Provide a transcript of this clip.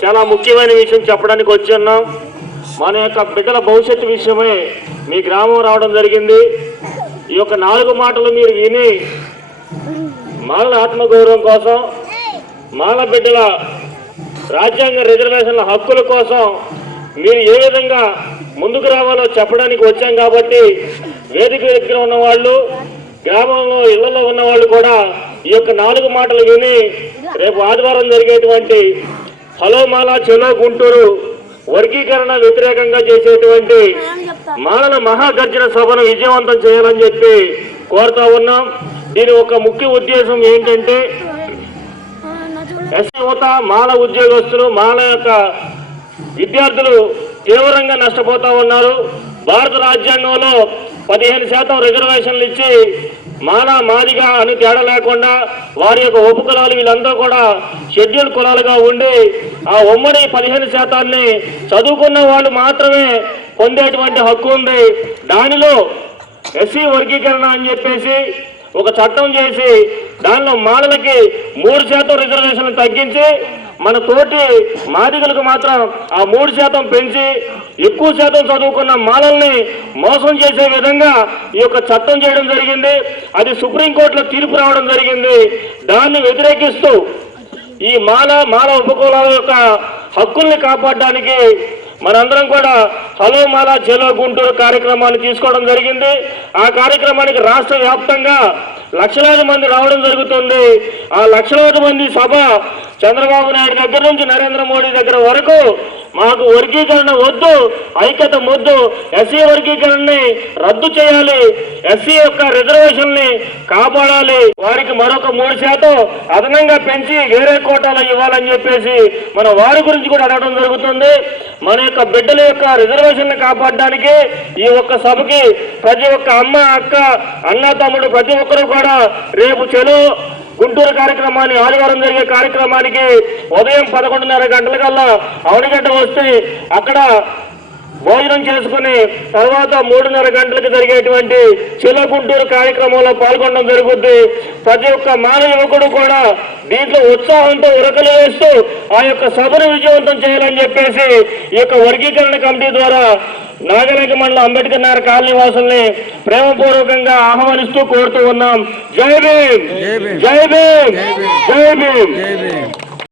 చాలా ముఖ్యమైన విషయం చెప్పడానికి వచ్చి ఉన్నాం. మన యొక్క బిడ్డల భవిష్యత్తు విషయమై మీ గ్రామం రావడం జరిగింది. ఈ యొక్క నాలుగు మాటలు మీరు విని మాల ఆత్మగౌరవం కోసం మాల బిడ్డల రాజ్యాంగ రిజర్వేషన్ల హక్కుల కోసం మీరు ఏ విధంగా ముందుకు రావాలో చెప్పడానికి వచ్చాం కాబట్టి వేదిక దగ్గర ఉన్న వాళ్ళు గ్రామంలో ఇళ్ళలో ఉన్న వాళ్ళు కూడా ఈ యొక్క నాలుగు మాటలు విని రేపు ఆదివారం జరిగేటువంటి హలోమాల చెలో గుంటూరు వర్గీకరణ వ్యతిరేకంగా చేసేటువంటి మాలల మహాగర్జన సభను విజయవంతం చేయాలని చెప్పి కోరుతా ఉన్నాం. దీని ఒక ముఖ్య ఉద్దేశం ఏంటంటే ఎస్సీ యువత మాల ఉద్యోగస్తులు మాల యొక్క విద్యార్థులు తీవ్రంగా నష్టపోతా ఉన్నారు. భారత రాజ్యాంగంలో పదిహేను శాతం రిజర్వేషన్లు ఇచ్చి మాన మాదిగా అని తేడా లేకుండా వారి యొక్క ఉపకులాలు వీళ్ళందరూ కూడా షెడ్యూల్ కులాలుగా ఉండి ఆ ఉమ్మడి పదిహేను శాతాన్ని చదువుకున్న వాళ్ళు మాత్రమే పొందేటువంటి హక్కు ఉంది. దానిలో ఎస్సీ వర్గీకరణ అని చెప్పేసి ఒక చట్టం చేసి దానిలో మాలలకి మూడు శాతం రిజర్వేషన్లు తగ్గించి మన తోటి మాదిగలకు మాత్రం ఆ మూడు శాతం పెంచి ఎక్కువ శాతం చదువుకున్న మాలల్ని మోసం చేసే విధంగా ఈ యొక్క చట్టం చేయడం జరిగింది. అది సుప్రీంకోర్టులో తీర్పు రావడం జరిగింది. దాన్ని వ్యతిరేకిస్తూ ఈ మాల మాల ఉపకులాల యొక్క హక్కుల్ని కాపాడడానికి మనందరం కూడా హలో మాల చెలో గుంటూరు కార్యక్రమాన్ని తీసుకోవడం జరిగింది. ఆ కార్యక్రమానికి రాష్ట్ర వ్యాప్తంగా లక్షలాది మంది రావడం జరుగుతుంది. ఆ లక్షలాది మంది సభ చంద్రబాబు నాయుడు దగ్గర నుంచి నరేంద్ర మోడీ దగ్గర వరకు మాకు వర్గీకరణ వద్దు ఐక్యత ముద్దు. ఎస్సీ వర్గీకరణని రద్దు చేయాలి. ఎస్సీ యొక్క రిజర్వేషన్ని కాపాడాలి. వారికి మరొక మూడు శాతం అదనంగా పెంచి వేరే కోటాలో ఇవ్వాలని చెప్పేసి మన వారి గురించి కూడా అడగడం జరుగుతుంది. మన యొక్క బిడ్డల యొక్క రిజర్వేషన్ని కాపాడడానికి ఈ ఒక్క సభకి ప్రతి ఒక్క అమ్మ అక్క అన్న తమ్ముడు ప్రతి ఒక్కరు కూడా రేపు చెలో గుంటూరు కార్యక్రమాన్ని ఆదివారం జరిగే కార్యక్రమానికి ఉదయం పదకొండున్నర గంటలకల్లా అవనిగడ్డ వస్తే అక్కడ భోజనం చేసుకుని తర్వాత మూడున్నర గంటలకు జరిగేటువంటి చిల గుంటూరు కార్యక్రమంలో పాల్గొనడం జరుగుద్ది. ప్రతి ఒక్క మానవ యువకుడు కూడా దీంట్లో ఉత్సాహంతో ఉరకలు వేస్తూ ఆ యొక్క సభను విజయవంతం చేయాలని చెప్పేసి ఈ యొక్క వర్గీకరణ కమిటీ ద్వారా నాగరిక మండలం అంబేద్కర్ నగర్ కాలనీ వాసుల్ని ప్రేమపూర్వకంగా ఆహ్వానిస్తూ కోరుతూ ఉన్నాం. జై భీమ్! జై భీమ్! జై భీమ్! జై భీమ్!